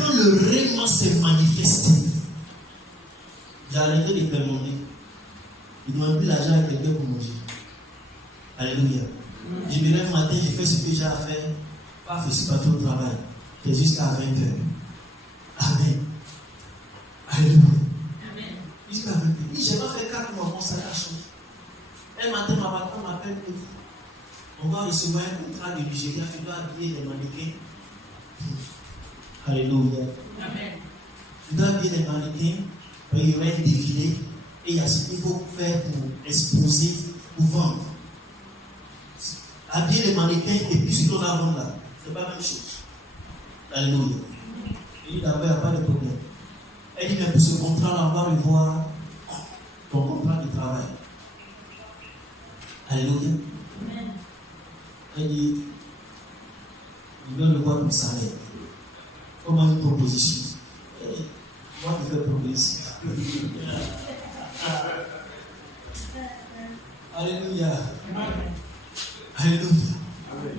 quand le réellement s'est manifesté, j'ai arrêté de demander. Il ne m'a plus l'argent à quelqu'un pour manger. Alléluia. Je me lève le matin, je fais ce que j'ai à faire. Pas fait, c'est pas tout le travail. C'est jusqu'à 20h. Amen. Alléluia. Amen. Jusqu'à 20h. Oui, je vais faire 4 mois, mon salaire change. Un matin, ma patronne m'appelle et dit on va recevoir un contrat de Nigeria, tu dois habiller les mannequins. Alléluia. Amen. Tu dois habiller les mannequins, il y aura un défilé, et il y a ce qu'il faut faire pour exposer, pour vendre. Habiller les mannequins, et puis ce qu'on a vendre là, c'est pas la même chose. Alléluia. Il dit d'abord, il n'y a pas de problème. Elle dit, mais pour ce contrat-là, on va revoir ton contrat de travail. Alléluia. Amen. Elle dit, je dois le voir mon salaire. Comment une proposition? Moi, je fais progresser. Alléluia. Alléluia.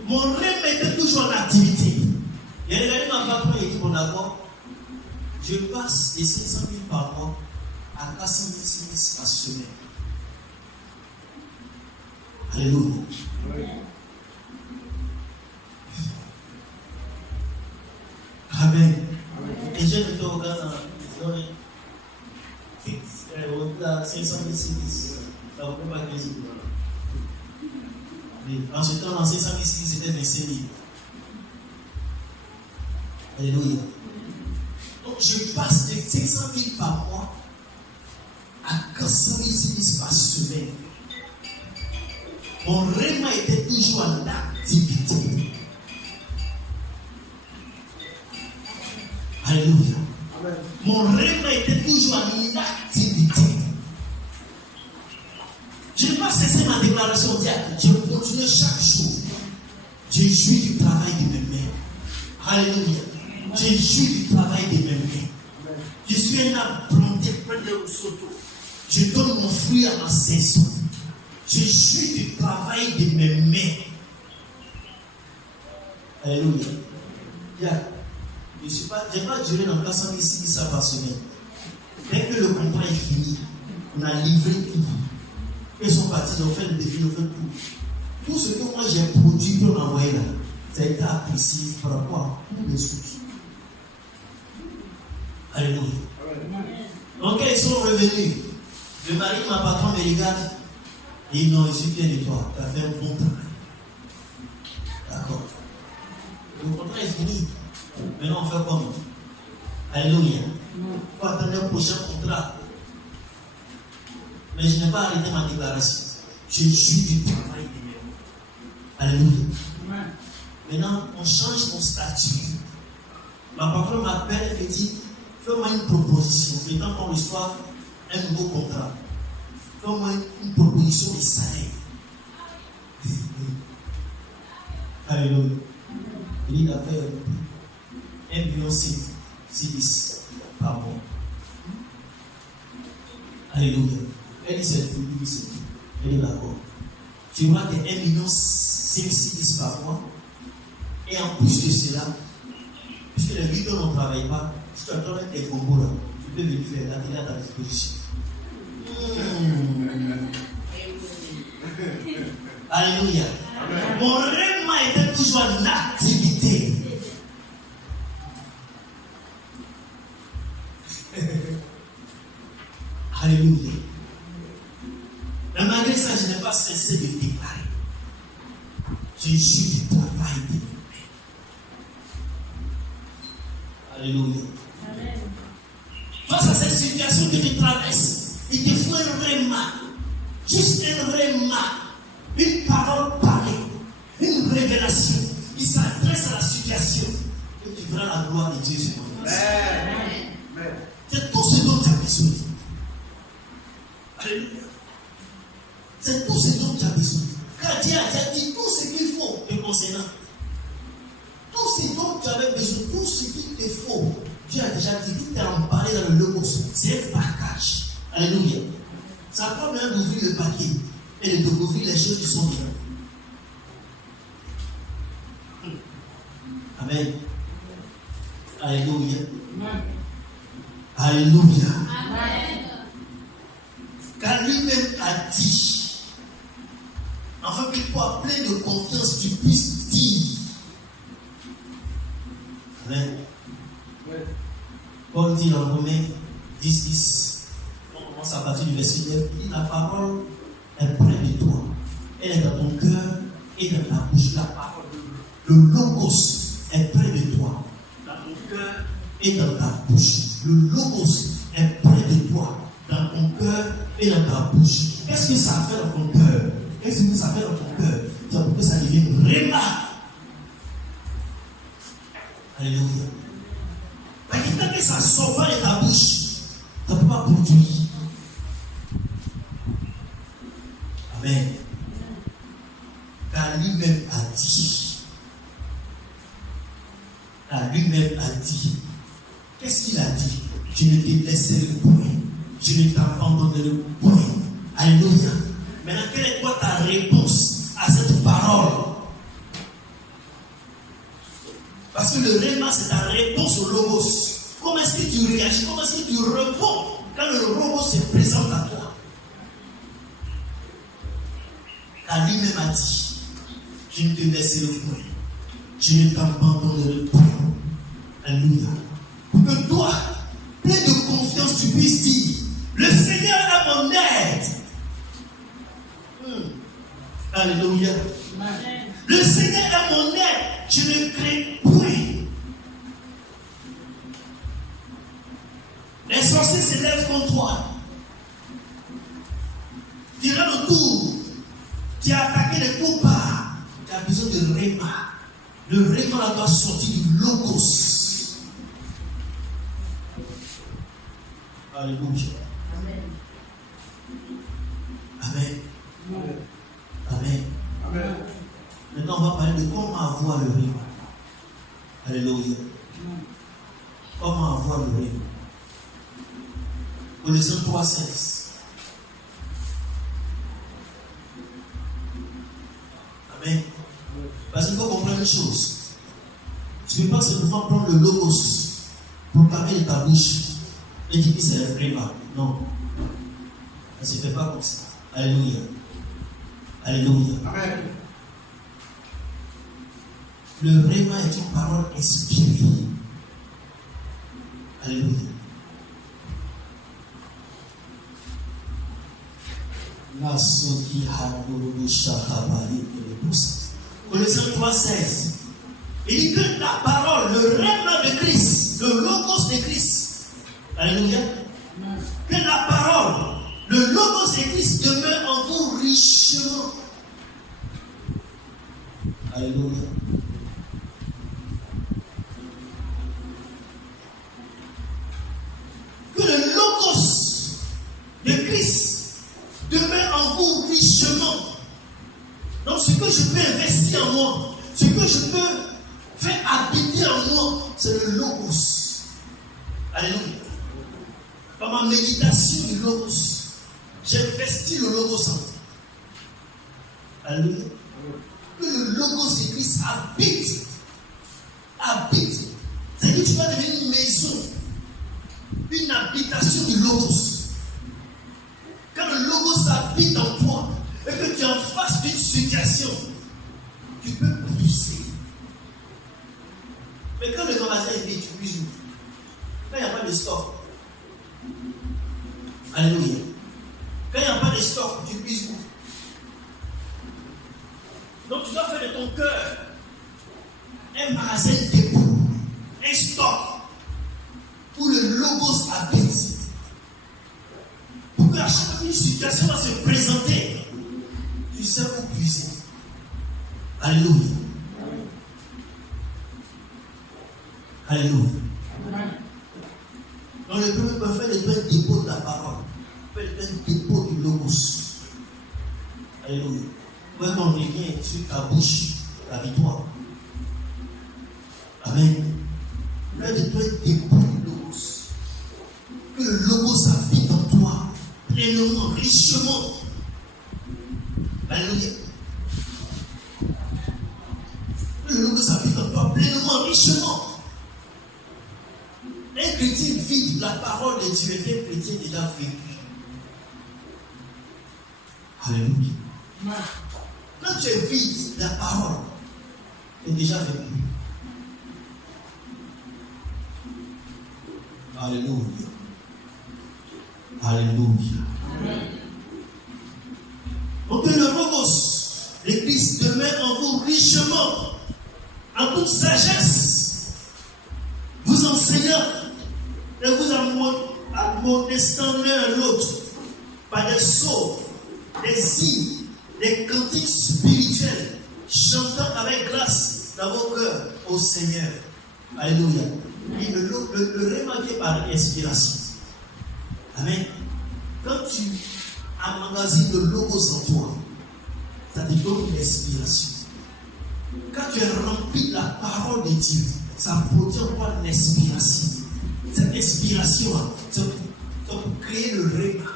Mon rêve était toujours en activité. Il y a regardé ma patronne et dit, bon d'accord, je passe de 500 000 par mois à 400 000 par semaine. Alléluia. Amen. Et j'ai été au Ghana, au-delà 500 000 civis. Ça ne vaut pas 15 000 $. En ce temps, dans 500 000 civis, c'était 25 000. Alléluia. Donc, je passe de 500 000 par mois à 400 000 civis par semaine. Mon rêve était toujours en activité. Alléluia. Amen. Mon rêve était toujours en activité. Je n'ai pas cessé ma déclaration diacre. Je continue chaque jour. Je jouis du travail de mes mains. Alléluia. Je jouis du travail de mes mains. Je suis un arbre planté près de Soto. Je donne mon fruit à ma saison. Je jouis du travail de mes mains. Alléluia. Yeah. Je n'ai pas duré dans 400 000 civis par semaine. Dès que le contrat est fini, on a livré tout. Ils sont partis, ils ont fait le défi, ils ont fait tout. Tout ce que moi j'ai produit pour l'envoyer là, ça a été apprécié par rapport à tous les sources. Alléluia. Donc quand ils sont revenus, le mari de ma patronne me regarde et il dit non, je suis fier de toi, tu as fait un bon travail. D'accord. Le contrat est fini. Maintenant on fait comment? Alléluia. Il faut attendre le prochain contrat. Mais je n'ai pas arrêté ma déclaration. Je jouis du travail de mes mains. Alléluia. Maintenant, on change mon statut. Ma patronne m'appelle et dit fais-moi une proposition. Maintenant qu'on reçoit un nouveau contrat, fais-moi une proposition de salaire. Alléluia. Il dit d'affaire 1,6 million par mois. Alléluia. Elle dit c'est tout, elle est d'accord. Tu vois que 1,6 million par mois. Et en plus de cela, puisque les vidéos ne travaillent pas, si tu as besoin des combos là, tu peux venir faire la télé à ta disposition. Alléluia. Mon rêve m'a été toujours en activité. Alléluia. Mais malgré ça, je n'ai pas cessé de déclarer. Je suis du travail de mes mains. Alléluia. Amen. Face à cette situation que tu traverses, il te faut un rhéma. Juste un rhéma. Une parole parlée. Une révélation qui s'adresse à la situation. Et tu verras la gloire de Dieu sur ton face. C'est tout ce dont tu as besoin. Alléluia. C'est tout ce dont tu as besoin. Car Dieu a dit tout ce qu'il faut te concernant. Tout ce dont tu avais besoin, tout ce qu'il te faut, Dieu a déjà dit, tout est emballé dans le logos. C'est un package. Alléluia. Ça prend bien d'ouvrir le paquet et de découvrir les choses qui sont bien. Amen. Alléluia. Alléluia. Car lui-même a dit, afin que toi, plein de confiance, tu puisses dire. Amen. Paul dit dans Romains 10, on commence à partir du verset 9, il dit la parole est près de toi, elle est dans ton cœur et dans ta bouche. La parole, le logos est près de toi, dans ton cœur et dans ta bouche. Le logos est près de toi, dans ton cœur et dans ta bouche. Qu'est-ce que ça fait dans ton cœur? Qu'est-ce que ça fait dans ton cœur? C'est pour que ça devienne réma. Alléluia. Parce que tant que ça ne sort pas de ta bouche, ça ne peut pas produire. Amen. Car lui-même a dit. Car lui-même a dit. Qu'est-ce qu'il a dit? Je ne te laisserai point. Je ne t'abandonnerai point. Alléluia. Maintenant, quelle est toi ta réponse à cette parole? Parce que le réma, c'est ta réponse au logos. Comment est-ce que tu réagis? Comment est-ce que tu réponds quand le logos se présente à toi? Car lui-même a dit, je ne te laisserai point. Je ne t'abandonnerai point. Alléluia. Pour que toi, plein de confiance, tu puisses dire, le Seigneur est mon aide. Alléluia. Le Seigneur est mon aide. Je ne crains point. Les sorciers se lèvent contre toi. Tu as le tour. Tu as attaqué les coupables. Tu as besoin de réma. Le réma doit sortir du logos. Alléluia. Amen. Amen. Amen. Amen. Maintenant, on va parler de comment avoir le réma. Alléluia. Comment avoir le réma. Colossiens 3:16. Amen. Parce qu'il faut comprendre une chose. Tu ne peux pas simplement prendre le logos, proclamer de ta bouche et dire que c'est un réma. Non. Ça ne se fait pas comme ça. Alléluia. Alléluia. Amen. Le réma est une parole inspirée. Alléluia. Colossiens 3:16. Il dit que la parole, le réma de Christ, le logos de Christ. Alléluia. Que la parole, le logos de Christ demeure en vous richement. Alléluia. Que le logos de Christ demeure en vous richement. Donc ce que je peux investir en moi, ce que je peux faire habiter en moi, c'est le logos. Alléluia. Par ma méditation du logos, j'investis le logos en moi. Alléluia. Que le logos de Christ habite. Habite. C'est-à-dire que tu vas devenir une maison, une habitation du logos. Quand le logos habite en toi et que tu es en face d'une situation, tu peux pousser. Mais quand le magasin est vide, tu puisses ouvrir. Quand il n'y a pas de stock. Alléluia. Quand il n'y a pas de stock, tu puisses ouvrir. Donc tu dois faire de ton cœur un magasin dépôt, un stock où le logos habite. Pour qu'à chaque fois qu'une situation va se présenter, tu sais où puiser. Alléluia. Alléluia. Donc le peuple peut faire le dépôt de la parole, peut faire le dépôt du logos. Alléluia. Quand on revient sur ta bouche, la victoire. Amen. Fais de toi un dépôt du logos. Que le logos habite en toi, pleinement, richement. Alléluia. Que le logos habite en toi, pleinement, richement. chrétien vit la parole de Dieu est un chrétien déjà vécu. Alléluia. Quand tu es vide, la parole est déjà vécue. Alléluia. Alléluia. Donc que le Logos, l'Église demeure en vous richement, en toute sagesse, vous enseignant et vous admonestant l'un l'autre par des sceaux, des hymnes, des cantiques spirituels, chantant avec grâce dans vos cœurs au Seigneur. Alléluia. Et le remarquer par inspiration. Amen. Quand tu emmagasines le Logos en toi, ça te donne une inspiration. Quand tu es rempli de la parole de Dieu, ça produit en toi une inspiration. Cette inspiration, c'est pour créer le rêve.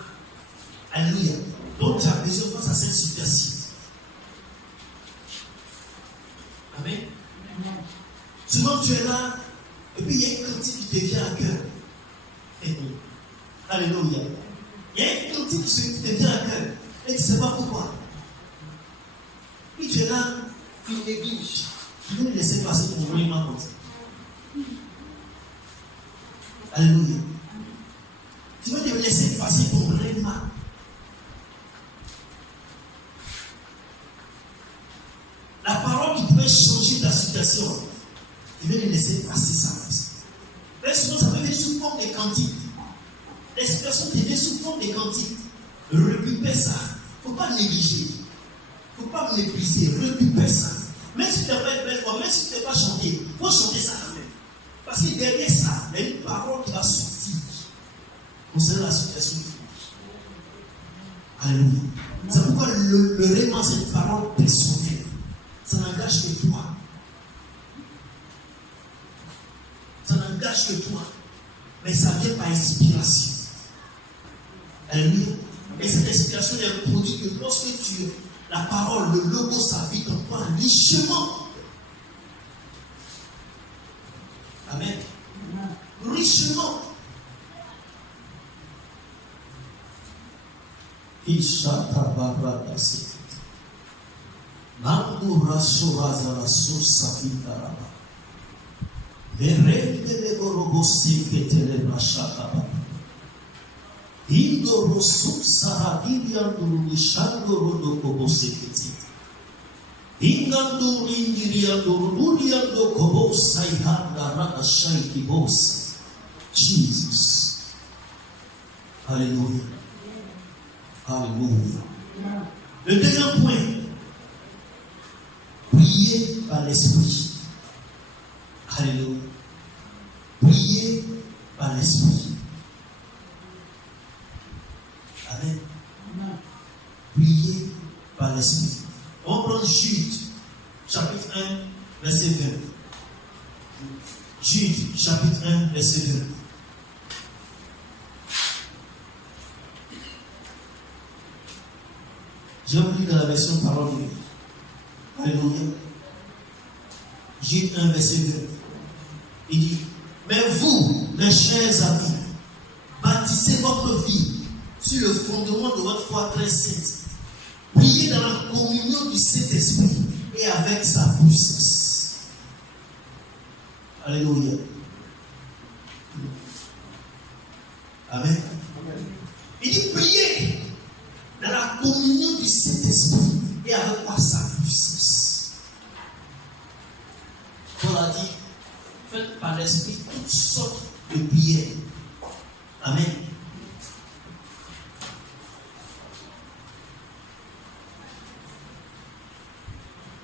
Alléluia. Donc tu as besoin face à cette situation. Amen. Souvent tu es là, et puis il y a une cantique qui te vient à cœur. Alléluia. Il y a une cantique qui te vient à cœur, et tu ne sais pas pourquoi. Puis tu es là, tu négliges. Tu veux laisser passer ton vraiment comme ça. Alléluia. Tu veux te laisser passer ton vraiment. La parole qui pouvait changer ta situation, tu veux les laisser passer ça. Mais souvent, ça peut venir sous forme de cantiques. L'expression qui vient sous forme de cantiques. Récupère ça. Il ne faut pas négliger. Il ne faut pas mépriser. Récupère ça. Même si tu n'as pas une belle voix, même si tu ne peux pas chanter, il faut chanter ça quand même. Parce que derrière ça, il y a une parole qui va sortir concernant la situation. Alléluia. C'est pourquoi le réellement, c'est une parole personnelle. Ça n'engage que toi. Ça n'engage que toi. Mais ça vient par inspiration. Alléluia. Et cette inspiration est produite que lorsque tu la parole, le Logos, ça vit en toi richement. Amen. Richement. Mandura soraza la source fitaraba. Le rende de gorobosi que te le brachakaba. Indo rosu saradidianduru lishando rodokobose keti. Inganduru indirianduru duriando kobosa ihanda rada shaiki bosa. Jesus. Alléluia. Alléluia. Le deuxième point. Priez par l'esprit. Alléluia. Priez par l'esprit. Amen. Priez par l'esprit. On prend Jude, chapitre 1, verset 20. Jude, chapitre 1, verset 20. J'ai oublié dans la version parole de Dieu. Alléluia. Jude 1, verset 2. Il dit, mais vous, mes chers amis, bâtissez votre vie sur le fondement de votre foi très sainte. Priez dans la communion du Saint-Esprit et avec sa puissance. Alléluia. Amen. Il dit, priez dans la communion du Saint-Esprit et avec quoi sa puissance. Paul a dit, faites par l'Esprit toutes sortes de prières. Amen.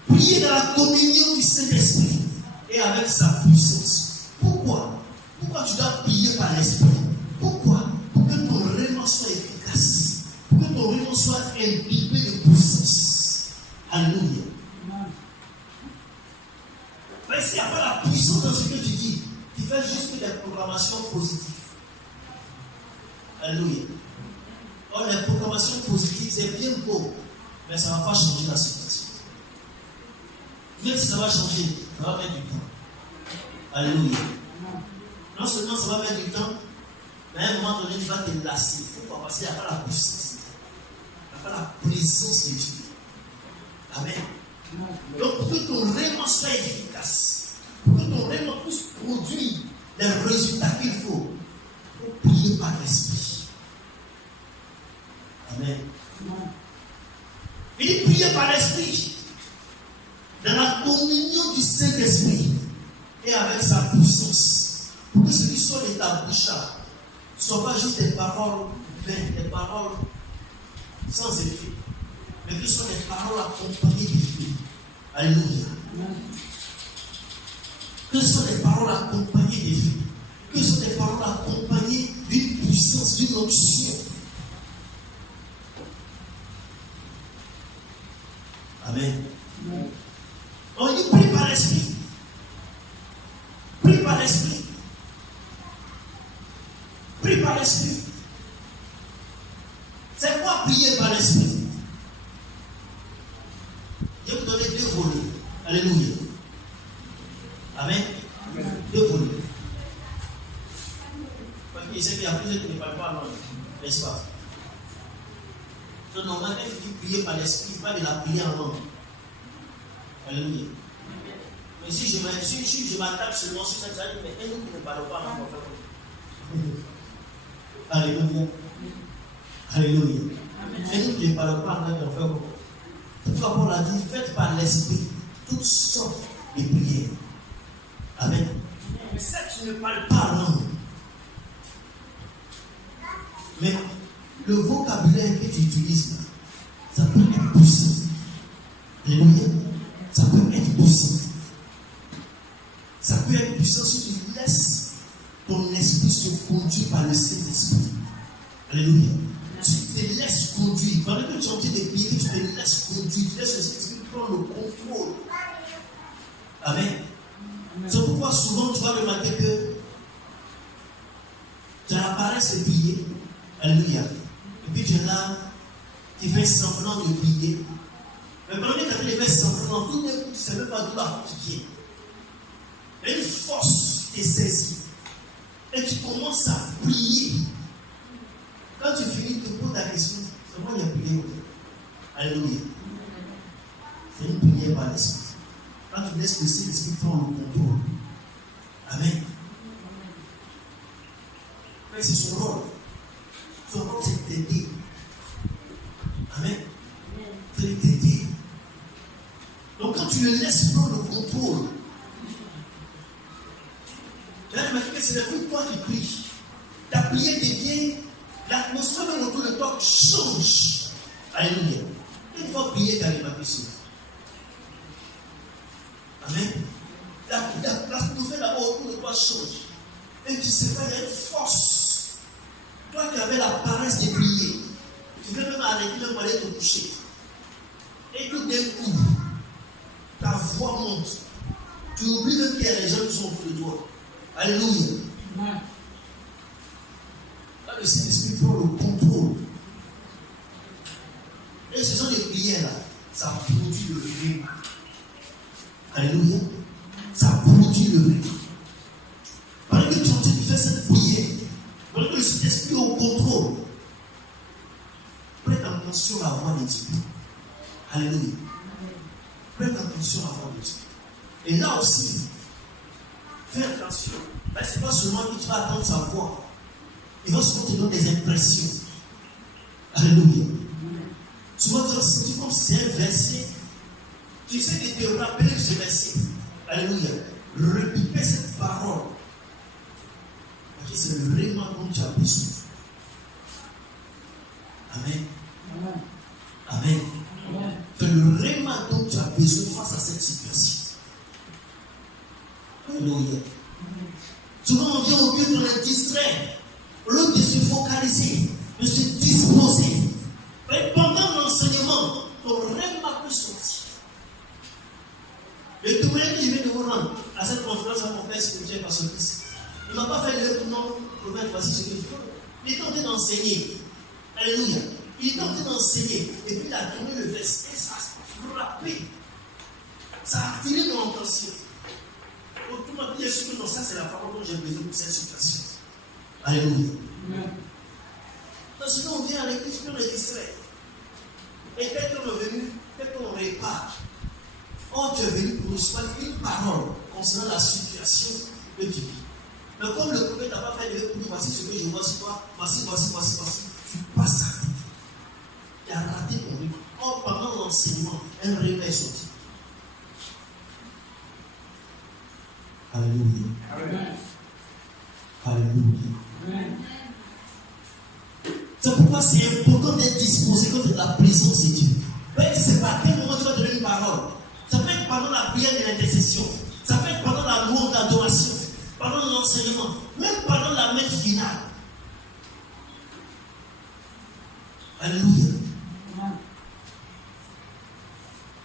Priez dans la communion du Saint-Esprit et avec sa puissance. Pourquoi? Pourquoi tu dois prier par l'Esprit? Pourquoi? Pour que ton raisonnement soit efficace. Pour que ton raisonnement soit imbibé de puissance. Alléluia. Mais s'il n'y a pas la puissance dans ce que tu dis, tu fais juste des proclamations positives. Alléluia. Or, les proclamations positives, c'est bien beau, mais ça ne va pas changer la situation. Même si ça va changer, ça va mettre du temps. Alléluia. Non seulement ça va mettre du temps, mais à un moment donné, tu vas te lasser. Pourquoi? Parce qu'il n'y a pas la puissance. Il n'y a pas la présence de Dieu. Amen. Donc, pour que ton règlement soit efficace, pour que ton règlement puisse produire les résultats qu'il faut, il faut prier par l'Esprit. Amen. Il dit prier par l'Esprit, dans la communion du Saint-Esprit et avec sa puissance. Pour que ce qui sort de ta bouche ne soit pas juste des paroles vaines, des paroles sans effet, mais que ce soit des paroles accompagnées du feu. Alléluia. Que ce soit des paroles accompagnées des feu. Que ce soit des paroles accompagnées d'une puissance, d'une onction. Amen. On dit prie par l'Esprit. Prie par l'Esprit. Prie par l'Esprit. C'est quoi prier par l'Esprit? Je vais vous donner 2 volets. Alléluia. Amen. 2 volets. Parce qu'il sait qu'il y a plusieurs qui ne parlent pas langue. N'est-ce pas? Donc, normalement, il faut prier par l'Esprit, pas de la prière en langue. Alléluia. Mais si je m'attaque seulement sur cette année, mais nous qui ne parlons pas en langue. Alléluia. Alléluia. Et nous qui ne parlons pas en langue, on fait quoi? Pourquoi Paul a dit, faites par l'Esprit toutes sortes de prières. Amen. Mais ça, tu ne parles pas en langue. Mais le vocabulaire que tu utilises là, ça peut être puissant. Alléluia. Ça peut être puissant. Ça peut être puissant si tu laisses ton esprit se conduire par le Saint-Esprit. Alléluia. Tu te laisses conduire. Pendant que tu es en train de prier, tu te laisses conduire. Tu laisses le Saint-Esprit prendre le contrôle. Amen. C'est pourquoi souvent tu vas remarquer que tu as la paresse de prier. Alléluia. Et puis tu es là, tu fais semblant de prier. Mais pendant que tu as fait les semblant, tout d'un coup, tu ne sais même pas d'où la force vient. Et une force te saisit. Et tu commences à prier. Quand tu finis, tu te poses ta question. C'est moi qui ai prié. Alléluia. C'est une prière par l'Esprit. Quand tu laisses le Saint-Esprit prendre le contrôle. Amen. Mais c'est son rôle. Son rôle, c'est de t'aider. Amen. C'est de t'aider. Donc quand tu le laisses prendre le contrôle, tu vas remarquer que c'est depuis toi qui pries. Ta prière devient, l'atmosphère même autour de toi change. Alléluia. Une fois prier, tu as remarqué ça. Amen. L'atmosphère d'abord autour de toi change. Et tu sais pas, il y a une force. Toi qui avais la paresse de prier, tu veux même arrêter, même aller te coucher. Et tout d'un coup, ta voix monte. Tu oublies même qu'il y a des gens qui sont autour de toi. Alléluia. Là, le Saint-Esprit prend le contrôle. Et ce sont des prières là. Ça produit le rythme. Alléluia. Ça produit le rythme. Pendant que tu es en train de faire cette prière, pendant que le Saint-Esprit est au contrôle, prête attention à la voix de Dieu. Alléluia. Prête attention à la voix de Dieu. Et là aussi, fais attention. Ben, ce n'est pas seulement que tu vas attendre sa voix. Il va souvent te donner des impressions. Alléluia. Souvent tu vas sentir comme c'est un verset. Tu sais que te rappeler ce verset. Alléluia. Répéter cette parole. Parce que c'est le réellement dont tu as besoin. Amen. Amen. C'est le réellement dont tu as besoin face à cette situation. Alléluia. Souvent on vient au culte, on est distrait. Au lieu de se focaliser, de se disposer. Et pendant l'enseignement, ton rêve m'a pu sortir. Le témoignage que je viens de vous rendre à cette conférence à mon père spirituel par ce Christ, il ne m'a pas fait le nom pour mettre voici ce que je fais. Il est en train d'enseigner. Alléluia. Il est en train d'enseigner. Et puis il a tourné le verset. Et ça a frappé. Ça a attiré mon attention. tu m'as dit, que non, ça c'est la parole dont j'ai besoin pour cette situation. Alléluia. Sinon, on vient à l'église, puis on est distrait. Et quelqu'un est venu, quelqu'un on répare. Oh, tu es venu pour nous soigner une parole concernant la situation que tu vis. Mais comme le prophète n'a pas fait de pour nous, voici ce que je vois sur toi, voici, tu passes à côté. Tu as raté ton rythme. Or, pendant l'enseignement, un réveil est sorti. Alléluia. Amen. Alléluia. Amen. C'est pourquoi c'est important d'être disposé contre la présence de Dieu. Ce n'est pas à quel moment tu vas donner une parole. Ça peut être pendant la prière de l'intercession. Ça peut être pendant la louange d'adoration. Pendant l'enseignement. Même pendant la messe finale. Alléluia.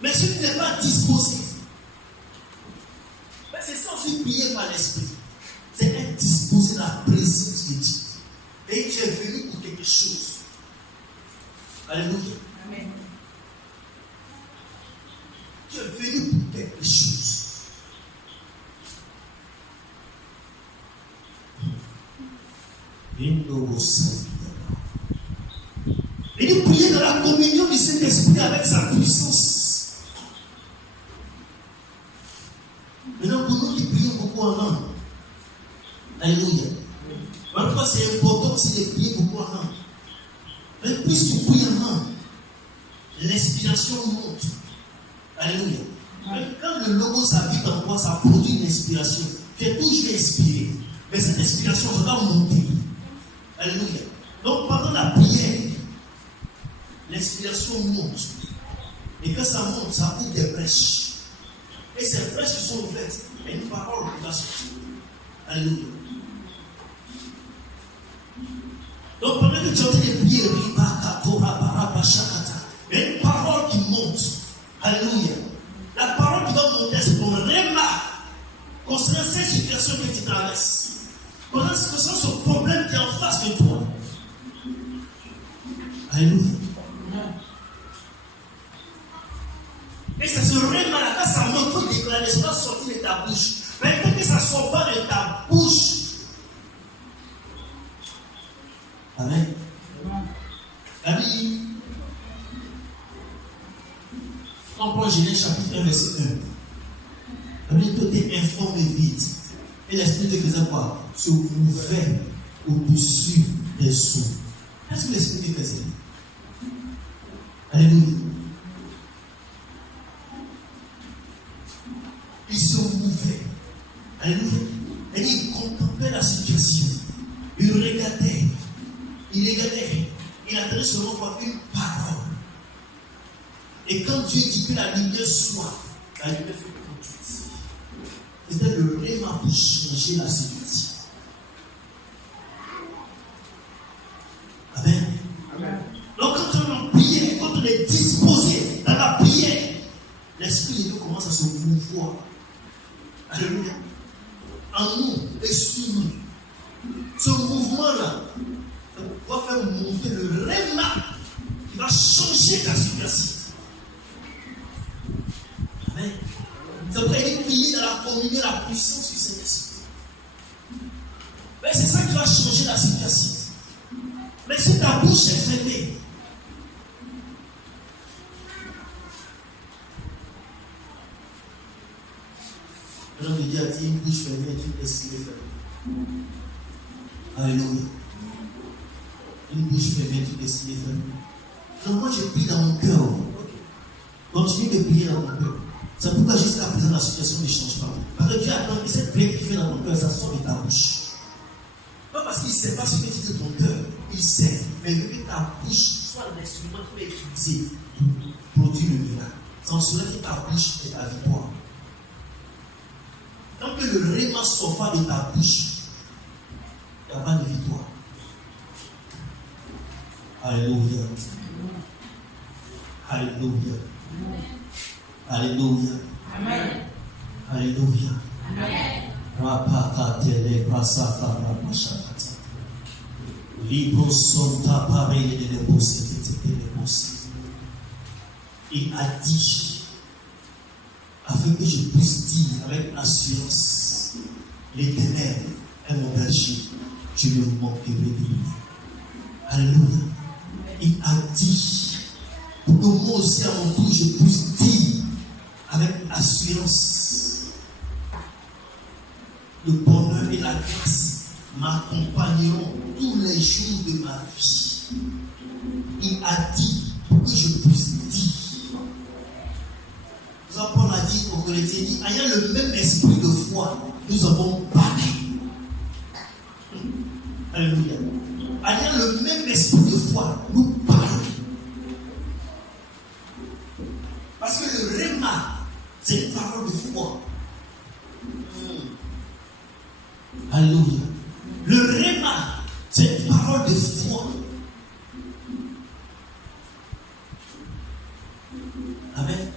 Mais si tu n'es pas disposé, c'est ça aussi prier par l'esprit. C'est être disposé à la présence de Dieu. Et tu es venu pour quelque chose. Alléluia. Amen. Tu es venu pour quelque chose. Et nous prier dans la communion du Saint-Esprit avec sa puissance. Maintenant, pour nous qui prions beaucoup en langue. Alléluia. Maintenant, c'est important aussi de prier beaucoup en langue. Mais plus tu pries en langue, l'inspiration monte. Alléluia. Même quand le logo s'habite en toi, ça produit une inspiration. Tu es toujours inspiré. Mais cette inspiration, ça doit monter. Alléluia. Donc pendant la prière, l'inspiration monte. Et quand ça monte, ça ouvre des brèches. Et ces brèches qui sont ouvertes, il y a une parole qui va sortir. Alléluia. Donc pendant que tu es en train de prier, il y a une parole qui monte. Alléluia. La parole qui va monter, c'est ton remarque concernant cette situation que tu traverses. Concernant ce problème qui est en face de toi. Alléluia. Et ça se remarque quand ça monte, il faut déclarer, ça doit sortir de ta bouche. Mais quand ça ne sort pas de ta bouche. Amen. Amen. On prend Genèse chapitre 1, verset 1. Amen. Tout est informé vite. Et l'esprit de faisait quoi? Se mouvait au-dessus des sons. Qu'est-ce que l'esprit faisait? Alléluia. Il se mouvait. Alléluia. Et il contemplait la situation. Il regardait. Il attendait seulement pour une parole. Et quand Dieu dit que la lumière soit, la lumière fait conduite. C'était le réma pour changer la situation. Amen. Amen. Donc quand on a prié, quand on est disposé dans la prière, l'esprit de Dieu commence à se mouvoir. Alléluia. En nous et sur nous. Ce mouvement-là va faire monter le réma qui va changer la situation. Amen. C'est pour qu'il prier dans la communion, la puissance du Saint-Esprit. Mais c'est ça qui va changer la situation. Mais si ta bouche est fermée, l'homme de Dieu a dit une bouche fermée et une esprit fermé. Alléluia. Une bouche fermée et une esprit fermé. Donc moi je prie dans mon cœur. Continue de prier dans mon cœur. C'est pourquoi jusqu'à présent la situation ne change pas. Parce que Dieu attend que cette prière que tu fais dans ton cœur, ça sort de ta bouche. Pas parce qu'il ne sait pas ce que tu dis de ton cœur, il sait, mais il veut que ta bouche soit l'instrument qui va utiliser pour produire le miracle. Sans cela que ta bouche est ta victoire. Tant que le réma ne sort pas de ta bouche, il n'y a pas de victoire. Alléluia. Alléluia. Alléluia. Amen. Alléluia. Amen. Rapakatele prasata rapashakata. Libro sonta pareil de l'épouse. Il a dit, afin que je puisse dire avec assurance, L'Éternel est mon berger, je ne manquerai de rien. Alléluia. Il a dit, pour que moi aussi à mon tour, je puisse dire avec assurance, le bonheur et la grâce m'accompagneront tous les jours de ma vie. Il a dit, pour que je puisse dire. Paul a dit aux Corinthiens, ayant le même esprit de foi, nous avons parlé. Alléluia. Ayant le même esprit de foi, nous parlons. Parce que le réma, c'est une parole de foi. Alléluia. Le réma, c'est une parole de foi. Amen.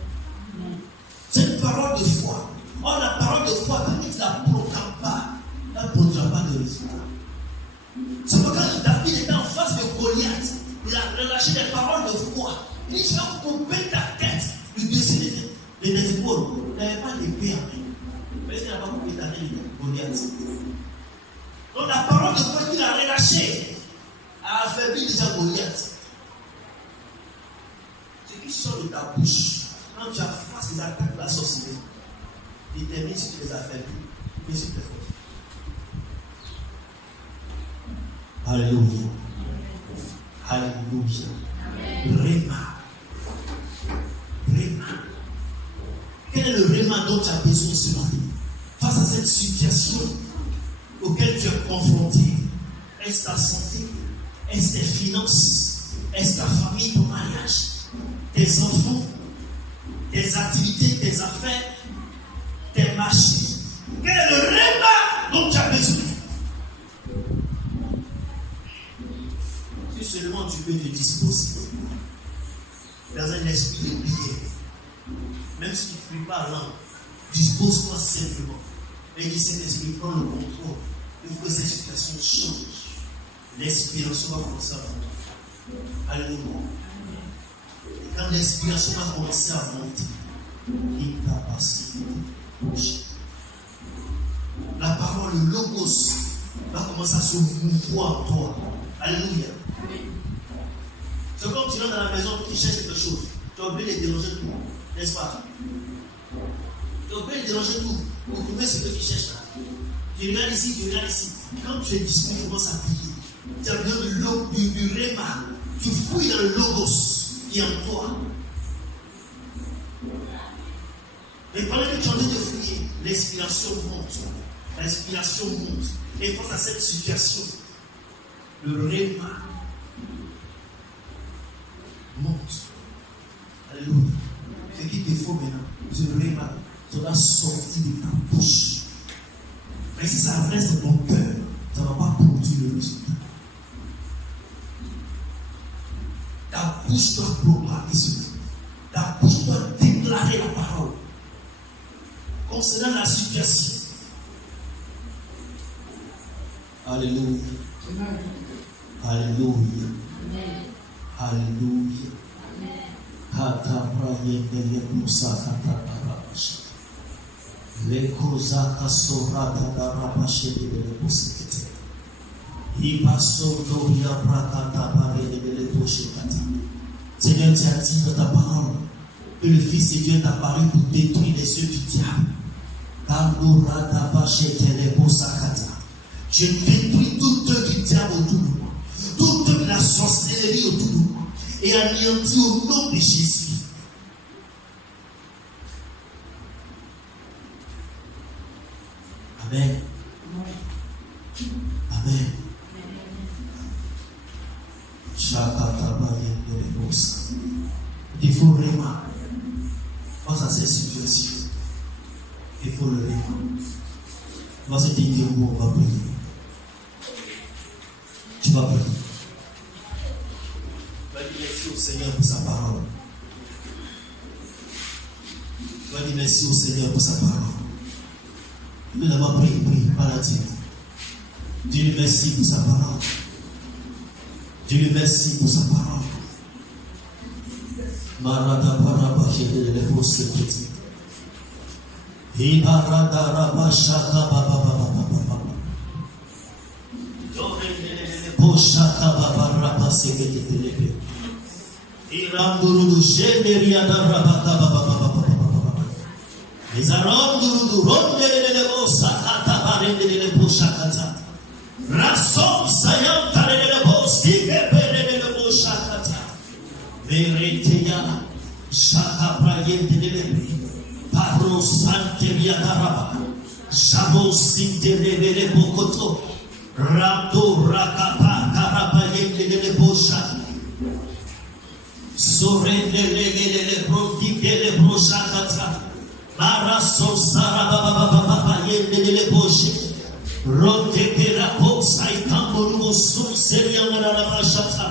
C'est une parole de foi. Or, la parole de foi, quand il ne la proclame pas, elle ne produira pas de résultat. C'est pourquoi quand David était en face de Goliath, il a relâché des paroles de foi. Il dit, je vais couper ta tête du dessus des épaules. Il n'avait pas d'épée en main. Mais il n'a pas coupé ta tête de Goliath. Donc, la parole de foi qu'il a relâchée a affaibli déjà Goliath. Ce qui sort de ta bouche, quand tu as face les attaques de la sorcellerie, détermine si tu les affaiblis ou si tu les forces. Alléluia. Alléluia. Réma. Réma. Quel est le réma dont tu as besoin ce matin? Face à cette situation auquel tu es confronté, est-ce ta santé? Est-ce tes finances? Est-ce ta famille, ton mariage? Tes enfants? Tes activités, tes affaires, tes marchés. Quel est le réma dont tu as besoin? Si seulement tu peux te disposer dans un esprit de prière, même si tu ne pries pas langue, dispose-toi simplement. Et dis, cet esprit prend le contrôle. Il faut que cette situation change. L'inspiration va commencer à monter. Alléluia. Quand l'inspiration va commencer à monter, il va passer. La parole, le logos, va commencer à se mouvoir en toi. Alléluia. C'est comme tu rentres dans la maison, tu cherches quelque chose. Tu as oublié de déranger tout. N'est-ce pas? Tu as oublié de déranger tout pour trouver ce que tu cherches là. Tu regardes ici, tu regardes ici. Quand tu es disponible, tu commences à prier. Tu as besoin du réma. Tu fouilles dans le logos qui est en toi. Mais pendant que tu es en train de fouiller, l'inspiration monte. L'inspiration monte. Et face à cette situation, le réma monte. Alléluia. Ce qu'il te faut maintenant, ce réma, ça doit sortir de ta bouche. Mais si ça reste dans ton cœur, ça ne va pas produire le résultat. Ta bouche doit proclamer cela. Ta bouche doit déclarer la parole concernant la situation. Alléluia. Alléluia. Alléluia. Seigneur, tu as dit dans ta parole que le Fils de Dieu est apparu pour détruire les yeux du diable. Je détruis toute œuvre du diable autour de moi, toute œuvre de la sorcellerie autour de moi, et anéantis au nom de Jésus. Amen. Amen. Il faut vraiment, face à cette situation, il faut le répondre. On va se dire où on va prier. Tu vas prier. Tu vas dire merci au Seigneur pour sa parole. Tu vas dire merci au Seigneur pour sa parole. Tu veux d'abord prier, pas la dire. Dieu lui merci pour sa parole. Dieu lui merci pour sa parole. Marada paraba chez les fausses petits. Rasom sayam tarele bosi kepele boshakata. Mereteya shaka prayendele paro sante biadaraba. Shabo sintelele bokoto. Rado rakapa karaba yendele bosha. Sorendele protikele boshakata. Maraso saraba yendele boshe. Rote la bosa y campo sum seria la bachata.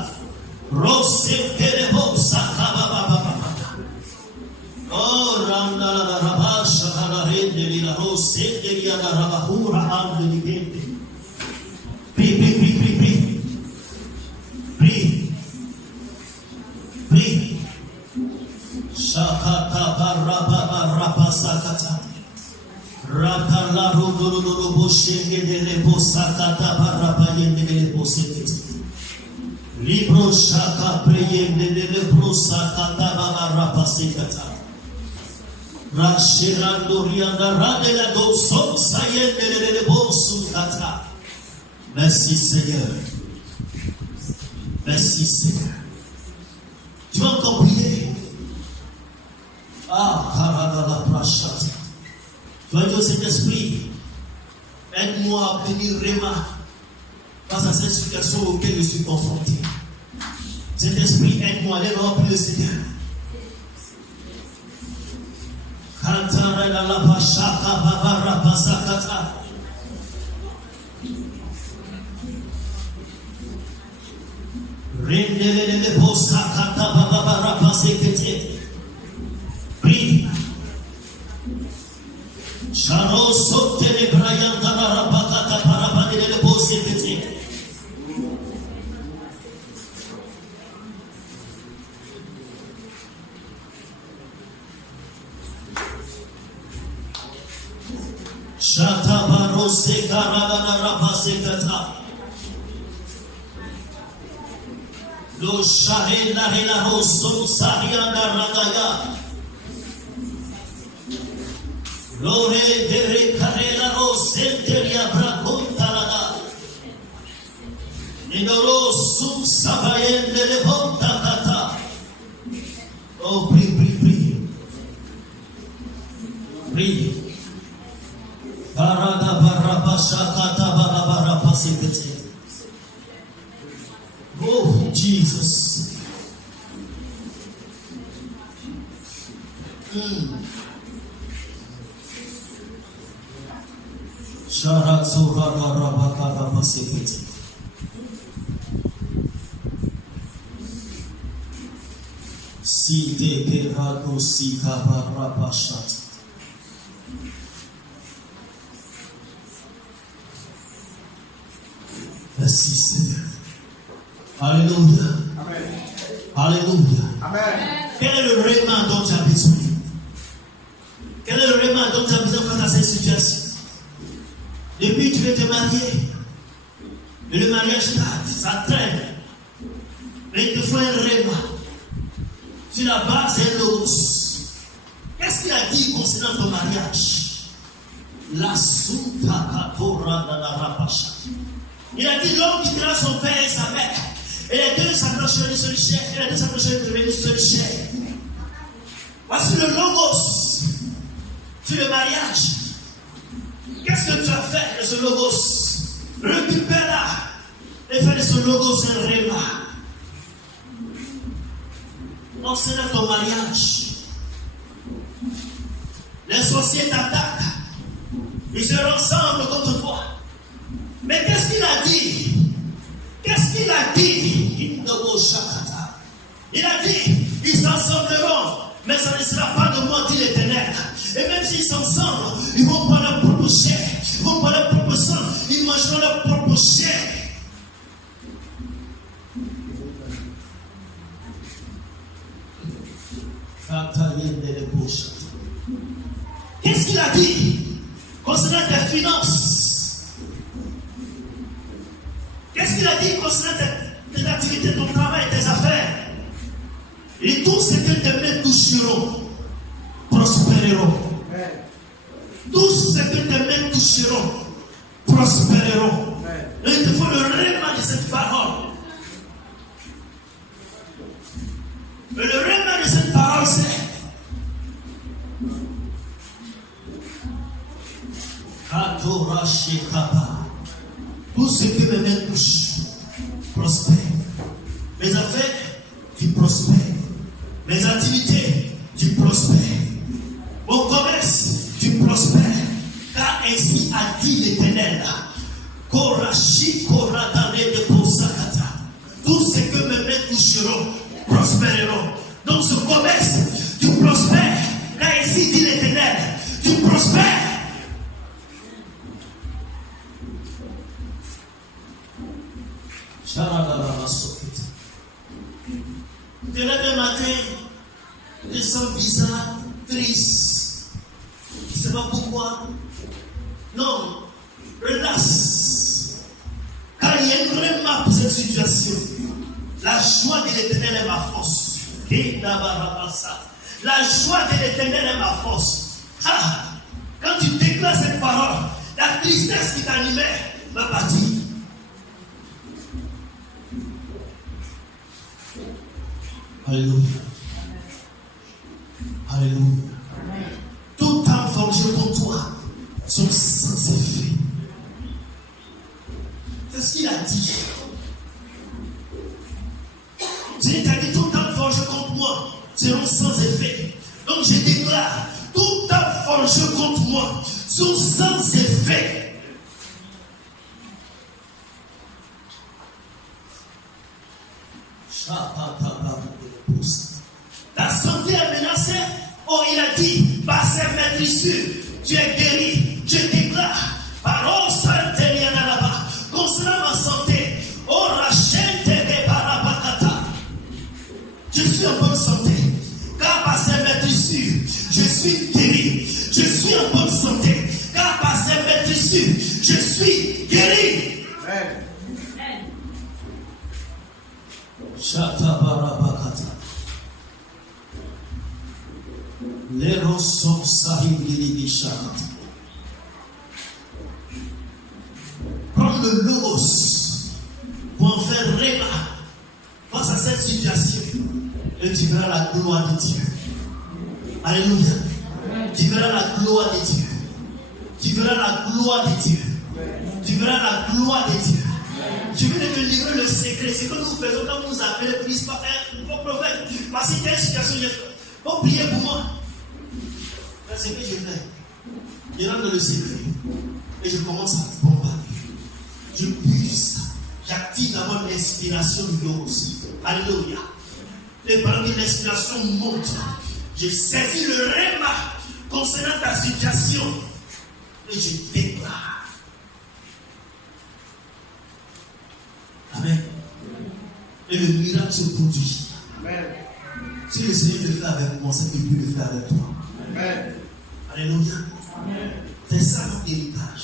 Rose que bosa baba. Oh randa la rabasha la rende di la rose que ya la rabahura ande di gente. Pri. Shakata baraba sakata. Rakala rodoro boshenge de bosakata barapayende de bosekete. Libro shaka preyende de brosakata barapasekata. Rashirando rianda radela do som sayende de bosukata. Merci Seigneur. Merci Seigneur. Tu vas encore prier. Ah, karada la prachata. Tu vas dire au Saint-Esprit, aide-moi à obtenir Réma face à cette situation auquel je suis confronté. Saint-Esprit, aide-moi, lève-moi plus le Seigneur. Prie. Charo sote le brayan dara bakata parabane le bose pete. Shata barose karada rapase kata. Lo shahe la hela rosom sarianda radaya. Lore dere karela o senteria bracontalada. Nidoro sum sabayende le bonta kata. Oh, prie. Barada barabasha kata barabarapasipete. Oh, Jesus. Sharat Surada Rabaka Pasipiti. Site Perado Sika Barabashat. Merci Seigneur. Alléluia. Amen. Alléluia. Amen. Quel est le réma dont tu as besoin? Quel est le réma dont tu as besoin face à cette situation? Depuis tu veux te marier, mais le mariage tarde, ça traîne. Mais il te faut un réma. Sur la base d'un logos. Qu'est-ce qu'il a dit concernant ton mariage? La souta katora da la rapacha. Il a dit l'homme quittera son père et sa mère. Et les deux s'approcheront sur le chien. Et les deux s'approcheront de revenir sur le chien. Voici le logos sur le mariage. Qu'est-ce que tu as fait de ce logos? Récupère-la et fais de ce logos un réma. Concernant ton mariage, les sorciers t'attaquent. Ils se rassemblent contre toi. Mais qu'est-ce qu'il a dit? Qu'est-ce qu'il a dit? Il a dit, ils s'assembleront, mais ça ne sera pas de moi, dit l'Éternel. Et même s'ils s'assemblent, ils vont par leur propre chair, ils vont par leur propre sang, ils mangeront leur propre chair. Qu'est-ce qu'il a dit? concernant tes finances. Qu'est-ce qu'il a dit concernant tes activités, ton travail, tes affaires? Et tout ce que tes mains toucheront prospéreront. Tout ce que tes mains toucheront prospéreront. Et il te faut le règlement de cette parole. Mais le règlement de cette parole, c'est tout ce que mes mains touchent prospère. Mes affaires, tu prospères. Mes activités, tu prospères. Mon commerce, tu prospères. Car ainsi a dit l'Éternel. Tout ce que mes mains toucheront prospéreront. Donc ce commerce, tu prospères. Car ainsi dit l'Éternel. Tu prospères. Tu te lèves un matin, tu te sens bizarre, triste. Tu ne sais pas pourquoi. Non, relax. Car il y a une vraie map pour cette situation. La joie de l'Éternel est ma force. La joie de l'Éternel est ma force. Quand tu déclares cette parole, la tristesse qui t'animait va partir. Alléluia. Alléluia. Tout âme forgé contre toi sont sans effet. C'est ce qu'il a dit. Dieu t'a dit tout âme forgé contre moi seront sans effet. Donc je déclare, tout âme forgé contre moi sont sans effet. Ta santé est menacée. Oh, il a dit, par ses maîtrisures, tu es guéri. Je déclare, parole sainte là-bas, concernant ma santé. Oh, Rachel te parapakata. Je suis en bonne santé. Car par ses maîtrisures, je suis guéri. Je suis en bonne santé. Car par ses maîtrisures, je suis guéri. Amen. Shatabarabakata. L'erosom sahibili shakata. Prends le logos pour en faire réma face à cette situation et tu verras la gloire de Dieu. Alléluia. Tu verras la gloire de Dieu. Tu verras la gloire de Dieu. Tu verras la gloire de Dieu. Je vais te livrer le secret. C'est que nous faisons quand vous appelez, prise par un prophète. Parce que telle situation, il faut prier pour moi. C'est ce que je fais. Je rentre le secret. Et je commence à bombarder. Je puise. J'active d'abord l'inspiration du Logos. Alléluia. Et pendant que l'inspiration monte, je saisis le réma concernant ta situation. Et je déclare. Amen. Et le miracle se produit. Amen. Si le Seigneur le fait avec moi, c'est qu'il peut le faire avec toi. Amen. Alléluia. Amen. C'est ça notre héritage.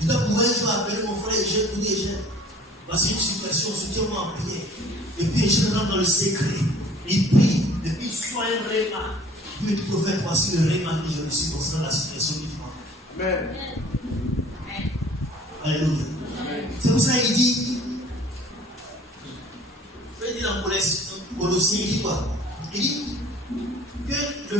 Je dois pouvoir un jour appeler mon frère et j'ai tout déjà. Voici une situation, soutiens-moi en prière. Et puis je rentre dans le secret. Il prie. Et puis il soit un réma. Puis le prophète, voici le réma que je reçu concernant la situation du frère. Amen. Alléluia. C'est pour ça qu'il dit, il dit dans Colossiens, il dit quoi? Il dit que